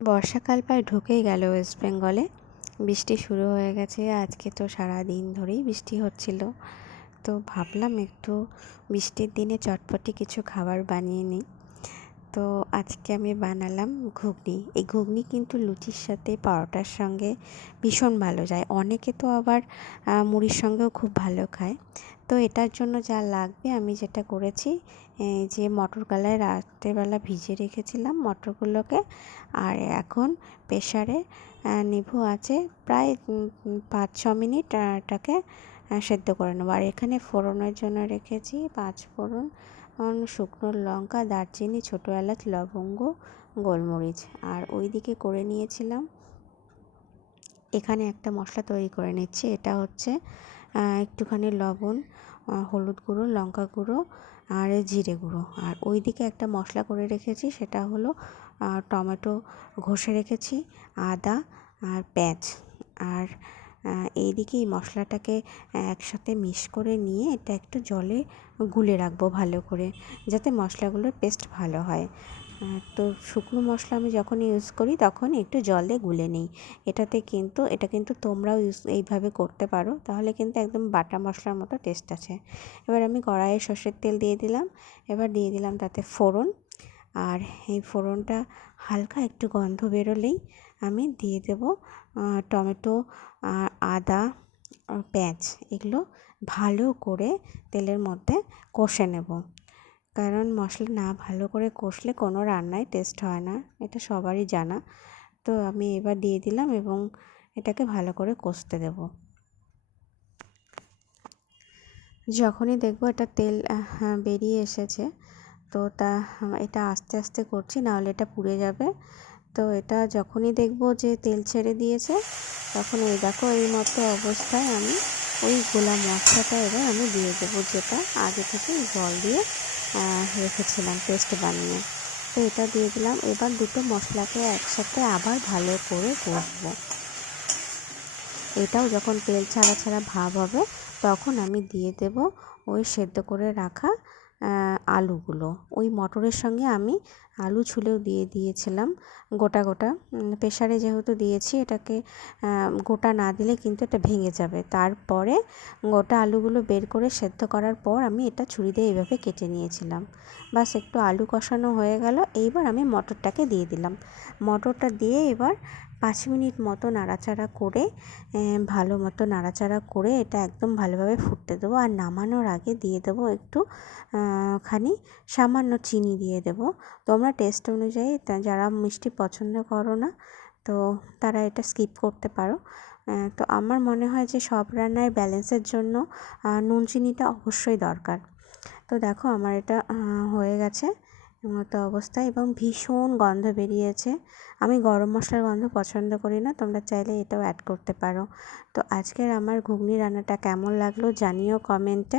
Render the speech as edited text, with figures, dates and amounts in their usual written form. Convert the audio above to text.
বর্ষাকাল প্রায় ঢুকেই গেল ওয়েস্ট বেঙ্গলে। বৃষ্টি শুরু হয়ে গেছে। আজকে তো সারা দিন ধরেই বৃষ্টি হচ্ছিল। তো ভাবলাম একটু বৃষ্টির দিনে চটপটি কিছু খাবার বানিয়ে নিই। তো আজকে আমি বানালাম ঘুগনি। এই ঘুগনি কিন্তু লুচির সাথে পরোটার সঙ্গে ভীষণ ভালো যায়। অনেকে তো আবার মুড়ির সঙ্গেও খুব ভালো খায়। তো এটার জন্য যা লাগবে আমি যেটা করেছি, যে মটর কলাই রাত্রেবেলা ভিজিয়ে রেখেছিলাম মটরগুলোকে, আর এখন প্রেসারে নিভু আছে প্রায় 5-6 মিনিট এটাকে সেদ্ধ করে নেবো। আর এখানে ফোড়নের জন্য রেখেছি 5 ফোড়ন, শুকনো লঙ্কা, দারচিনি, ছোটো এলাচ, লবঙ্গ, গোলমরিচ। আর ওইদিকে করে নিয়েছিলাম, এখানে একটা মশলা তৈরি করে নিচ্ছি। এটা হচ্ছে একটুখানি লবণ, হলুদ গুঁড়ো, লঙ্কা গুঁড়ো আর জিরে গুঁড়ো। আর ওইদিকে একটা মশলা করে রেখেছি, সেটা হলো টমেটো ঘষে রেখেছি, আদা আর পেঁয়াজ। আর এইদিকে এই মশলাটাকে একসাথে মিক্স করে নিয়ে এটা একটু জলে গুলে রাখবো ভালো করে, যাতে মশলাগুলোর পেস্ট ভালো হয়। তো শুকনো মশলা আমি যখন ইউজ করি তখন একটু জলে গুলে নিই। এটা কিন্তু তোমরাও এইভাবে করতে পারো, তাহলে কিন্তু একদম বাটা মশলার মতো টেস্ট আছে। এবার আমি কড়াইয়ে সর্ষের তেল দিয়ে দিলাম। এবার দিয়ে দিলাম তাতে ফোড়ন। আর এই ফোড়নটা হালকা একটু গন্ধ বেরোলেই আমি দিয়ে দেব টমেটো, আদা, পেঁয়াজ। এগুলো ভালো করে তেলের মধ্যে কষে নেব, কারণ মশলা না ভালো করে কষলে কোনো রান্নায় টেস্ট হয় না, এটা সবারই জানা। তো আমি এবার দিয়ে দিলাম এবং এটাকে ভালো করে কষতে দেব। যখনই দেখব এটা তেল বেরিয়ে এসেছে, তো এটা আস্তে আস্তে করছি, নাহলে এটা পুড়ে যাবে। তো এটা যখনই দেখব যে তেল ছেড়ে দিয়েছে, তখন এই দেখো এই মতো অবস্থায় আমি ওই গোলা মশলাটা এবার আমি দিয়ে দেবো, যেটা আগে থেকে জল দিয়ে রেখেছিলাম পেস্ট বানিয়ে। তো এটা দিয়ে দিলাম। এবার দুটো মশলাকে একসাথে আবার ভালো করে কষবো। এটাও যখন তেল ছাড়া ছাড়া ভাব হবে, তখন আমি দিয়ে দেব ওই সেদ্ধ করে রাখা আলুগুলো। ওই মটরের সঙ্গে আমি আলু ছুলেও দিয়ে দিয়েছিলাম গোটা গোটা। প্রেসারে যেহেতু দিয়েছি, এটাকে গোটা না দিলে কিন্তু এটা ভেঙে যাবে। তারপরে গোটা আলুগুলো বের করে সেদ্ধ করার পর আমি এটা ছুরি দিয়ে এইভাবে কেটে নিয়েছিলাম। বাস একটু আলু কষানো হয়ে গেল। এইবার আমি মটরটাকে দিয়ে দিলাম। মটরটা দিয়ে এবার 5 মিনিট মতো নাড়াচাড়া করে ভালো মতো নাড়াচাড়া করে এটা একদম ভালোভাবে ফুটতে দেবো। আর নামানোর আগে দিয়ে দেবো একটু সামান্য চিনি দিয়ে দেবো। তোমরা টেস্ট অনুযায়ী, যারা মিষ্টি পছন্দ করো না তো তারা এটা স্কিপ করতে পারো। তো আমার মনে হয় যে সব রান্নায় ব্যালেন্সের জন্য নুন চিনিটা অবশ্যই দরকার। তো দেখো আমার এটা হয়ে গেছে মতো অবস্থায়, এবং ভীষণ গন্ধ বেরিয়েছে। আমি গরম মশলার গন্ধ পছন্দ করি না, তোমরা চাইলে এটাও অ্যাড করতে পারো। তো আজকের আমার ঘুগনি রান্নাটা কেমন লাগলো জানিও কমেন্টে।